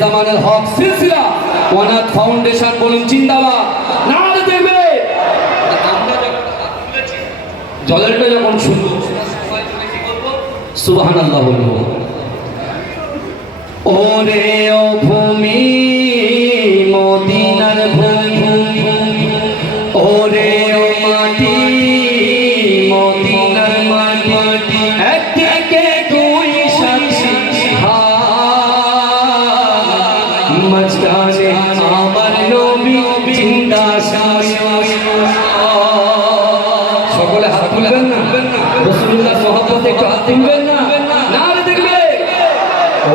জামানের হক সিলসিলা ওয়ানাথ foundation বলুন জিন্দাবাদ। নারে দেবে আমরা জলেরটা যখন শুনবো সুবহানাল্লাহ বলবো। ওরে ও ভূমি মদিনার ভূমি, ওরে ও মাটি মদিনার মাটি, একদিকে দুই সাক্ষী মাঝখানে আমার নবী জিন্দা সকলে হাত তুলবেন না, রাসূলুল্লাহ মহব্বতে একটু হাত তুলবেন না, নারে দেখবে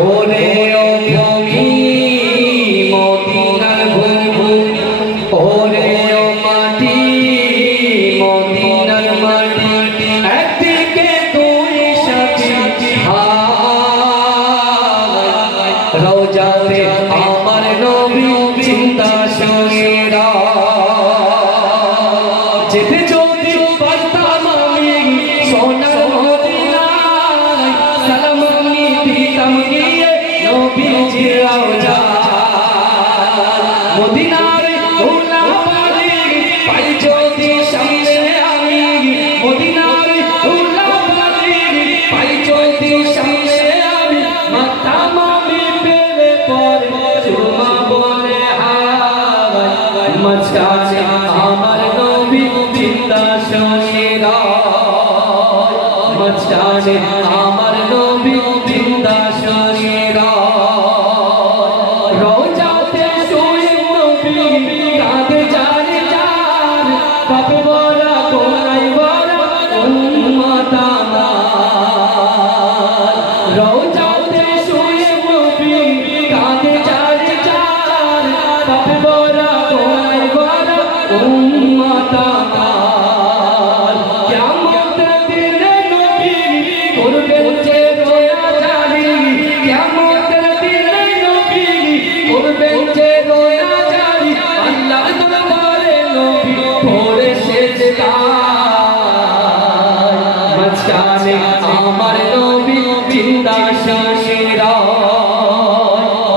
ওরে ও ভূমি মদিনার ভূমি, ওরে ও মাটি মদিনার মাটি, একদিকে দুই সাক্ষী রওজাতে আমার নবী জিন্দা শোনেরা। যেতে যদি পারতাম আমি সোনার মদিনায়, সালাম আমি দিতাম গিয়ে নবীজির রওজায়। মদিনার ধুলাবালি পাই যদি সামনে আমি, মদিনার ধুলাবালি পাই যদি সামনে আমি, মাতাম আমি পেলে পরে চুমা বলে হায়। মাঝখানে আমার নবী জিন্দা শোনেরা, মাঝখানে আমার নবী জিন্দা শোনেরা। রওজাতে শুয়ে নবী কাঁদে যার যার, পাপে ভরা কোনায় ভরা উম্মত আমার। রওজাতে শুয়ে নবী কাঁদে যার যার, পাপে ভরা কোনায় ভরা উম্মত আমার। কিয়ামতের দিনে নবী করবেন যে রোয়া জারি, কিয়ামতের দিনে নবী করবেন যে রোয়া জারি, আল্লাহ দরবারে নবী পড়ে সেজদায়। মাঝখানে আমার নবী জিন্দা শোনেরা,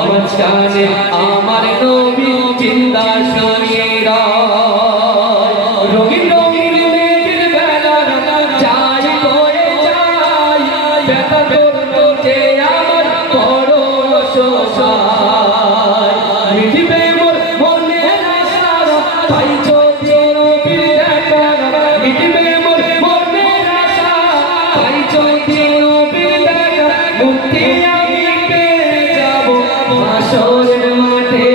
মাঝখানে আমার নবী জিন্দা শোনেরা। রঙিন রঙিন মেঘের বেলা যাই বয়ে যাই, ব্যথা করতো যে আমার বড় অসহায়। মিটিবে মোর মনের আশা পাই যদি নবীর দেখা, মিটিবে মোর মনের আশা পাই যদি নবীর দেখা, মুক্তি আমি পেয়ে যাব হাসরের মাঠে।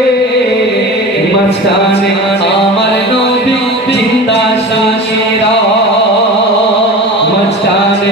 মাঝখানে আমার নবী জিন্দা শোনেরা, মাঝখানে